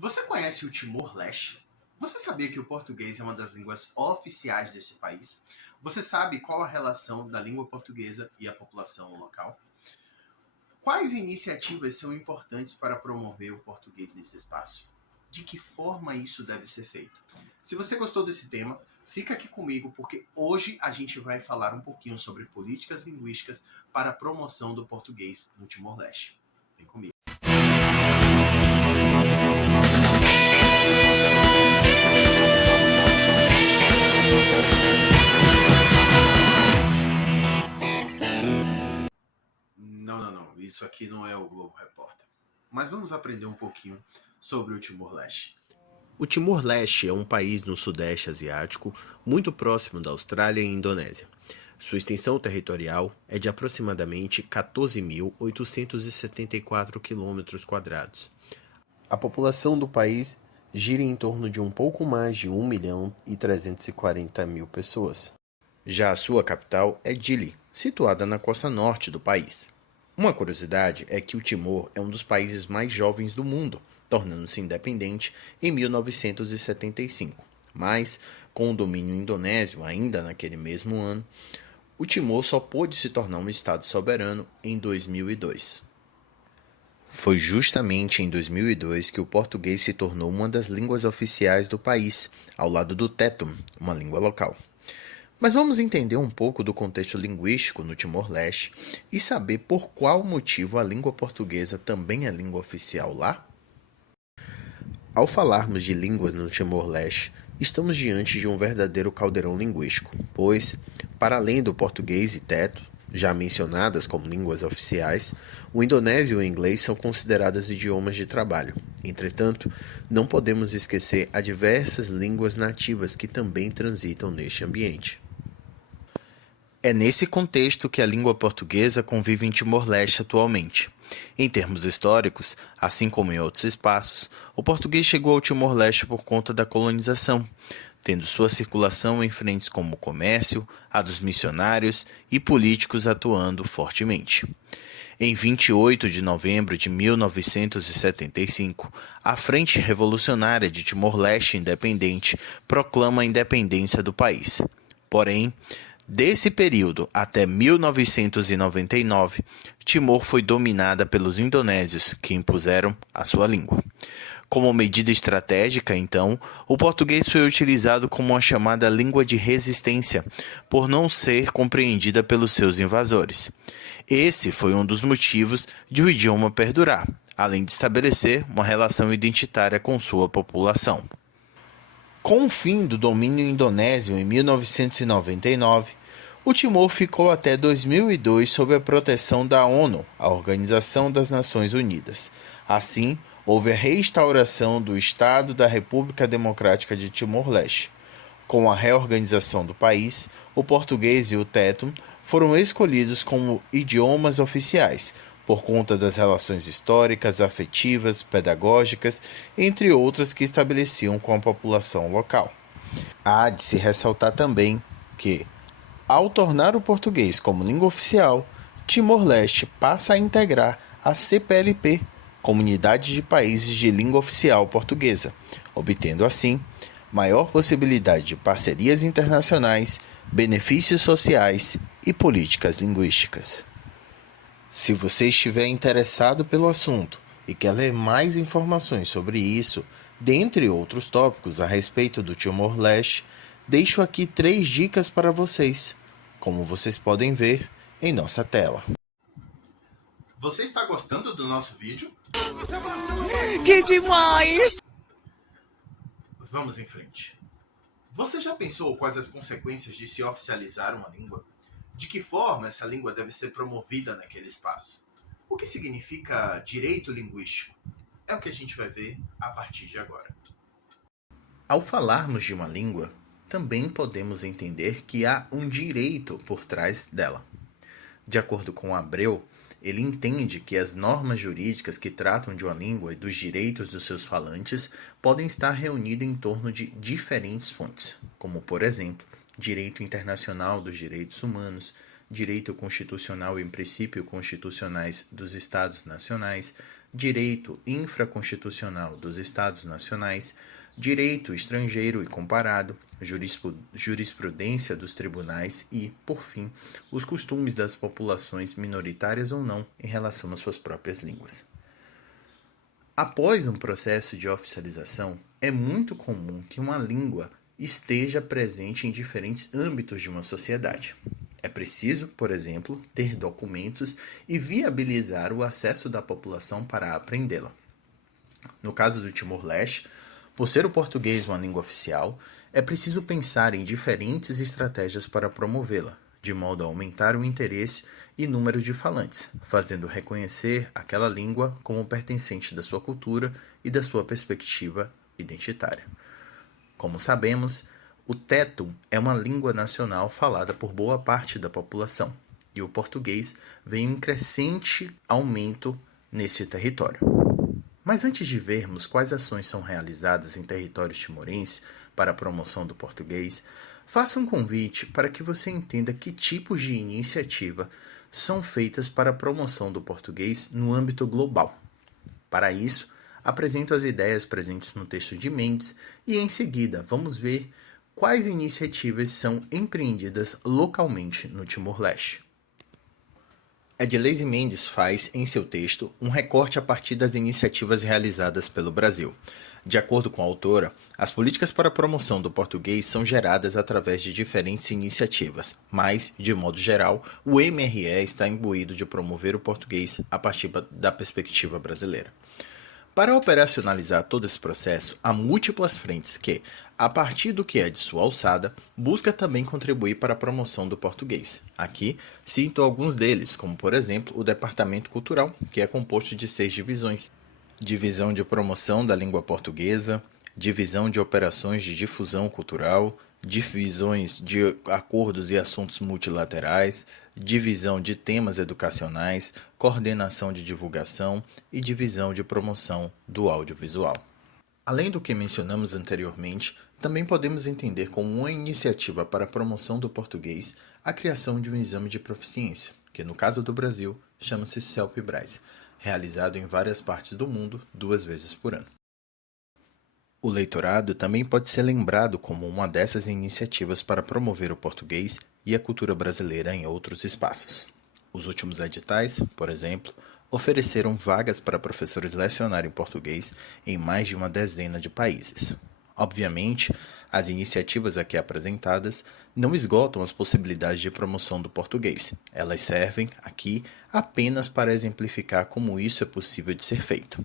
Você conhece o Timor-Leste? Você sabia que o português é uma das línguas oficiais desse país? Você sabe qual a relação da língua portuguesa e a população local? Quais iniciativas são importantes para promover o português nesse espaço? De que forma isso deve ser feito? Se você gostou desse tema, fica aqui comigo porque hoje a gente vai falar um pouquinho sobre políticas linguísticas para a promoção do português no Timor-Leste. Vem comigo. Não. Isso aqui não é o Globo Repórter. Mas vamos aprender um pouquinho sobre o Timor-Leste. O Timor-Leste é um país no Sudeste Asiático, muito próximo da Austrália e Indonésia. Sua extensão territorial é de aproximadamente 14.874 km². A população do país gira em torno de um pouco mais de 1.340.000 pessoas. Já a sua capital é Dili, situada na costa norte do país. Uma curiosidade é que o Timor é um dos países mais jovens do mundo, tornando-se independente em 1975. Mas, com o domínio indonésio ainda naquele mesmo ano, o Timor só pôde se tornar um estado soberano em 2002. Foi justamente em 2002 que o português se tornou uma das línguas oficiais do país, ao lado do Tetum, uma língua local. Mas vamos entender um pouco do contexto linguístico no Timor-Leste e saber por qual motivo a língua portuguesa também é língua oficial lá? Ao falarmos de línguas no Timor-Leste, estamos diante de um verdadeiro caldeirão linguístico, pois, para além do português e teto, já mencionadas como línguas oficiais, o indonésio e o inglês são consideradas idiomas de trabalho. Entretanto, não podemos esquecer as diversas línguas nativas que também transitam neste ambiente. É nesse contexto que a língua portuguesa convive em Timor-Leste atualmente. Em termos históricos, assim como em outros espaços, o português chegou ao Timor-Leste por conta da colonização, tendo sua circulação em frentes como o comércio, a dos missionários e políticos atuando fortemente. Em 28 de novembro de 1975, a Frente Revolucionária de Timor-Leste Independente proclama a independência do país. Porém, desse período até 1999, Timor foi dominada pelos indonésios, que impuseram a sua língua. Como medida estratégica, então, o português foi utilizado como uma chamada língua de resistência, por não ser compreendida pelos seus invasores. Esse foi um dos motivos de o idioma perdurar, além de estabelecer uma relação identitária com sua população. Com o fim do domínio indonésio em 1999, o Timor ficou até 2002 sob a proteção da ONU, a Organização das Nações Unidas. Assim, houve a restauração do Estado da República Democrática de Timor-Leste. Com a reorganização do país, o português e o tetum foram escolhidos como idiomas oficiais, por conta das relações históricas, afetivas, pedagógicas, entre outras que estabeleciam com a população local. Há de se ressaltar também que, ao tornar o português como língua oficial, Timor-Leste passa a integrar a CPLP, Comunidade de Países de Língua Oficial Portuguesa, obtendo assim maior possibilidade de parcerias internacionais, benefícios sociais e políticas linguísticas. Se você estiver interessado pelo assunto e quer ler mais informações sobre isso, dentre outros tópicos a respeito do Timor-Leste, deixo aqui 3 dicas para vocês, como vocês podem ver em nossa tela. Você está gostando do nosso vídeo? Que demais! Vamos em frente. Você já pensou quais as consequências de se oficializar uma língua? De que forma essa língua deve ser promovida naquele espaço? O que significa direito linguístico? É o que a gente vai ver a partir de agora. Ao falarmos de uma língua, também podemos entender que há um direito por trás dela. De acordo com Abreu, ele entende que as normas jurídicas que tratam de uma língua e dos direitos dos seus falantes podem estar reunidas em torno de diferentes fontes, como, por exemplo, direito internacional dos direitos humanos, direito constitucional e princípio constitucionais dos Estados nacionais, direito infraconstitucional dos Estados nacionais, direito estrangeiro e comparado, jurisprudência dos tribunais e, por fim, os costumes das populações minoritárias ou não em relação às suas próprias línguas. Após um processo de oficialização, é muito comum que uma língua esteja presente em diferentes âmbitos de uma sociedade. É preciso, por exemplo, ter documentos e viabilizar o acesso da população para aprendê-la. No caso do Timor-Leste, por ser o português uma língua oficial, é preciso pensar em diferentes estratégias para promovê-la, de modo a aumentar o interesse e número de falantes, fazendo reconhecer aquela língua como pertencente da sua cultura e da sua perspectiva identitária. Como sabemos, o tetum é uma língua nacional falada por boa parte da população, e o português vem em crescente aumento neste território. Mas antes de vermos quais ações são realizadas em território timorense para a promoção do português, faço um convite para que você entenda que tipos de iniciativa são feitas para a promoção do português no âmbito global. Para isso, apresento as ideias presentes no texto de Mendes e, em seguida, vamos ver quais iniciativas são empreendidas localmente no Timor-Leste. Edileuze Mendes faz, em seu texto, um recorte a partir das iniciativas realizadas pelo Brasil. De acordo com a autora, as políticas para a promoção do português são geradas através de diferentes iniciativas, mas, de modo geral, o MRE está imbuído de promover o português a partir da perspectiva brasileira. Para operacionalizar todo esse processo, há múltiplas frentes que, a partir do que é de sua alçada, busca também contribuir para a promoção do português. Aqui, cito alguns deles, como por exemplo o Departamento Cultural, que é composto de 6 divisões. Divisão de Promoção da Língua Portuguesa, Divisão de Operações de Difusão Cultural, Divisões de Acordos e Assuntos Multilaterais, Divisão de Temas Educacionais, Coordenação de Divulgação e Divisão de Promoção do Audiovisual. Além do que mencionamos anteriormente, também podemos entender como uma iniciativa para a promoção do português a criação de um exame de proficiência, que no caso do Brasil chama-se CELPE-BRAS, realizado em várias partes do mundo 2 vezes por ano. O leitorado também pode ser lembrado como uma dessas iniciativas para promover o português e a cultura brasileira em outros espaços. Os últimos editais, por exemplo, ofereceram vagas para professores lecionarem português em mais de uma dezena de países. Obviamente, as iniciativas aqui apresentadas não esgotam as possibilidades de promoção do português. Elas servem, aqui, apenas para exemplificar como isso é possível de ser feito.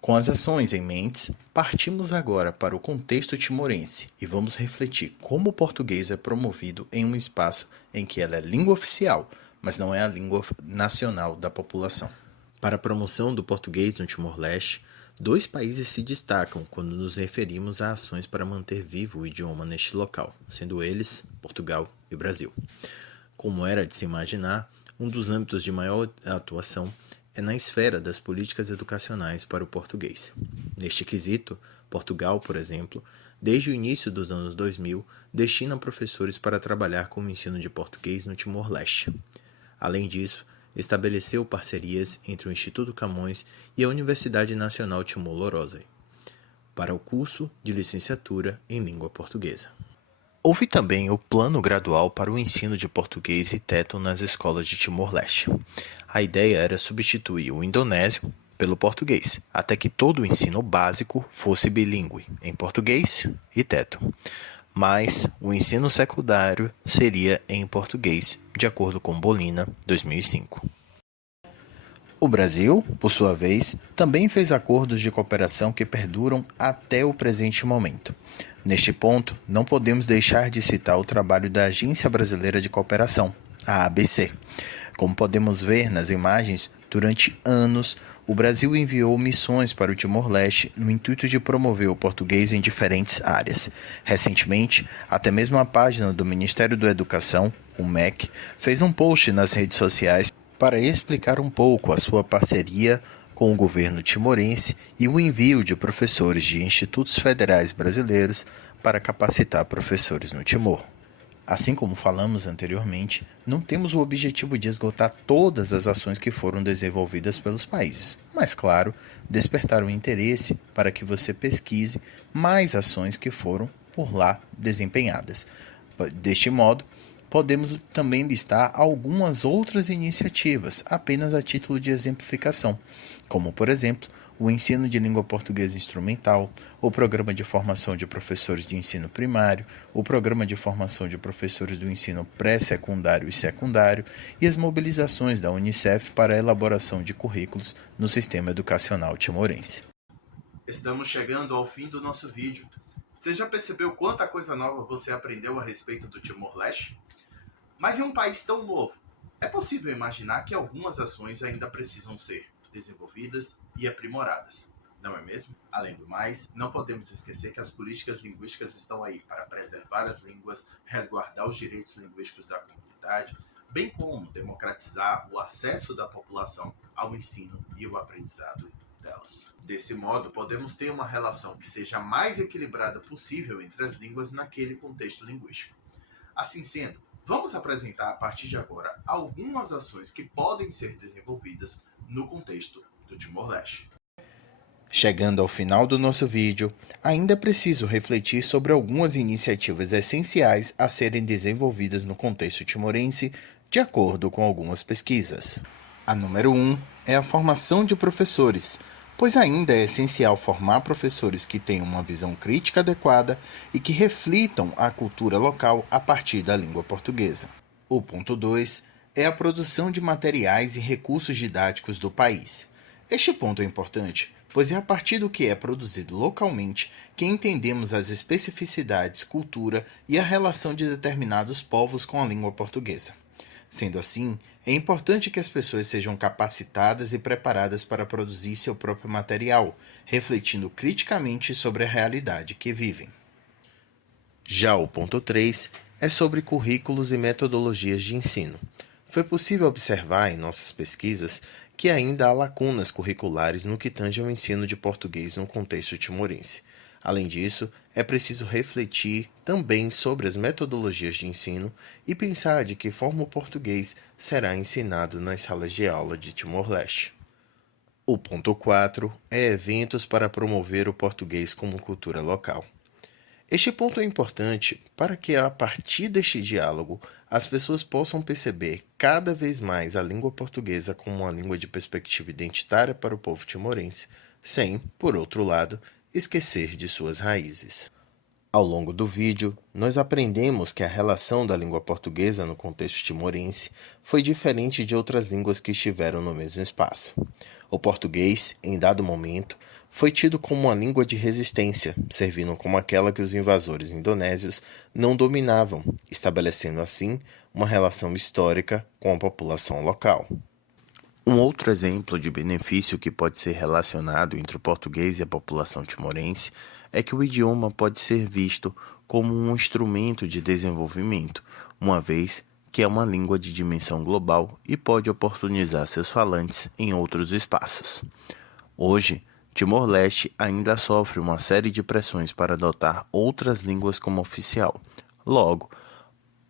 Com as ações em mente, partimos agora para o contexto timorense e vamos refletir como o português é promovido em um espaço em que ela é língua oficial, mas não é a língua nacional da população. Para a promoção do português no Timor-Leste, 2 países se destacam quando nos referimos a ações para manter vivo o idioma neste local, sendo eles Portugal e Brasil. Como era de se imaginar, um dos âmbitos de maior atuação é na esfera das políticas educacionais para o português. Neste quesito, Portugal, por exemplo, desde o início dos anos 2000, destina professores para trabalhar com o ensino de português no Timor-Leste. Além disso, estabeleceu parcerias entre o Instituto Camões e a Universidade Nacional Timor-Leste para o curso de licenciatura em língua portuguesa. Houve também o Plano Gradual para o Ensino de Português e Teto nas escolas de Timor-Leste. A ideia era substituir o indonésio pelo português, até que todo o ensino básico fosse bilíngue, em português e teto. Mas o ensino secundário seria em português, de acordo com Bolina, 2005. O Brasil, por sua vez, também fez acordos de cooperação que perduram até o presente momento. Neste ponto, não podemos deixar de citar o trabalho da Agência Brasileira de Cooperação, a ABC. Como podemos ver nas imagens, durante anos, o Brasil enviou missões para o Timor-Leste no intuito de promover o português em diferentes áreas. Recentemente, até mesmo a página do Ministério da Educação, o MEC, fez um post nas redes sociais para explicar um pouco a sua parceria com o governo timorense e o envio de professores de institutos federais brasileiros para capacitar professores no Timor. Assim como falamos anteriormente, não temos o objetivo de esgotar todas as ações que foram desenvolvidas pelos países, mas, claro, despertar o interesse para que você pesquise mais ações que foram por lá desempenhadas. Deste modo, podemos também listar algumas outras iniciativas, apenas a título de exemplificação, como, por exemplo, o ensino de língua portuguesa instrumental, o programa de formação de professores de ensino primário, o programa de formação de professores do ensino pré-secundário e secundário e as mobilizações da Unicef para a elaboração de currículos no sistema educacional timorense. Estamos chegando ao fim do nosso vídeo. Você já percebeu quanta coisa nova você aprendeu a respeito do Timor-Leste? Mas em um país tão novo, é possível imaginar que algumas ações ainda precisam ser desenvolvidas e aprimoradas, não é mesmo? Além do mais, não podemos esquecer que as políticas linguísticas estão aí para preservar as línguas, resguardar os direitos linguísticos da comunidade, bem como democratizar o acesso da população ao ensino e o aprendizado delas. Desse modo, podemos ter uma relação que seja a mais equilibrada possível entre as línguas naquele contexto linguístico. Assim sendo, vamos apresentar a partir de agora algumas ações que podem ser desenvolvidas no contexto do Timor-Leste. Chegando ao final do nosso vídeo, ainda é preciso refletir sobre algumas iniciativas essenciais a serem desenvolvidas no contexto timorense, de acordo com algumas pesquisas. A número 1 é a formação de professores, pois ainda é essencial formar professores que tenham uma visão crítica adequada e que reflitam a cultura local a partir da língua portuguesa. O ponto 2 é a produção de materiais e recursos didáticos do país. Este ponto é importante, pois é a partir do que é produzido localmente que entendemos as especificidades, cultura e a relação de determinados povos com a língua portuguesa. Sendo assim, é importante que as pessoas sejam capacitadas e preparadas para produzir seu próprio material, refletindo criticamente sobre a realidade que vivem. Já o ponto 3 é sobre currículos e metodologias de ensino. Foi possível observar em nossas pesquisas que ainda há lacunas curriculares no que tange ao ensino de português no contexto timorense. Além disso, é preciso refletir também sobre as metodologias de ensino e pensar de que forma o português será ensinado nas salas de aula de Timor-Leste. O ponto 4 é eventos para promover o português como cultura local. Este ponto é importante para que, a partir deste diálogo, as pessoas possam perceber cada vez mais a língua portuguesa como uma língua de perspectiva identitária para o povo timorense, sem, por outro lado, esquecer de suas raízes. Ao longo do vídeo, nós aprendemos que a relação da língua portuguesa no contexto timorense foi diferente de outras línguas que estiveram no mesmo espaço. O português, em dado momento, foi tido como uma língua de resistência, servindo como aquela que os invasores indonésios não dominavam, estabelecendo assim uma relação histórica com a população local. Um outro exemplo de benefício que pode ser relacionado entre o português e a população timorense é que o idioma pode ser visto como um instrumento de desenvolvimento, uma vez que é uma língua de dimensão global e pode oportunizar seus falantes em outros espaços. Hoje, Timor-Leste ainda sofre uma série de pressões para adotar outras línguas como oficial. Logo,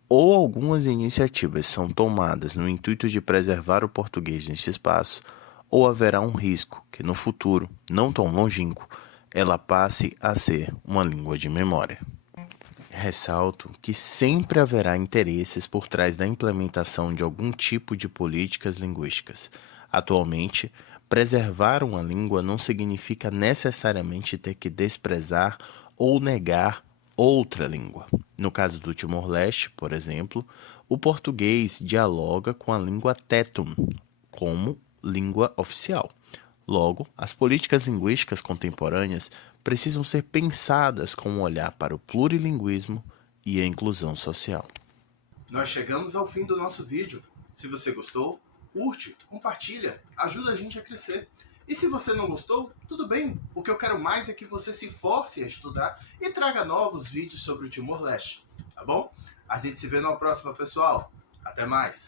ou algumas iniciativas são tomadas no intuito de preservar o português neste espaço, ou haverá um risco que no futuro, não tão longínquo, ela passe a ser uma língua de memória. Ressalto que sempre haverá interesses por trás da implementação de algum tipo de políticas linguísticas. Atualmente, preservar uma língua não significa necessariamente ter que desprezar ou negar outra língua. No caso do Timor-Leste, por exemplo, o português dialoga com a língua tétum como língua oficial. Logo, as políticas linguísticas contemporâneas precisam ser pensadas com um olhar para o plurilinguismo e a inclusão social. Nós chegamos ao fim do nosso vídeo. Se você gostou, curte, compartilha, ajuda a gente a crescer. E se você não gostou, tudo bem. O que eu quero mais é que você se force a estudar e traga novos vídeos sobre o Timor-Leste, tá bom? A gente se vê na próxima, pessoal. Até mais!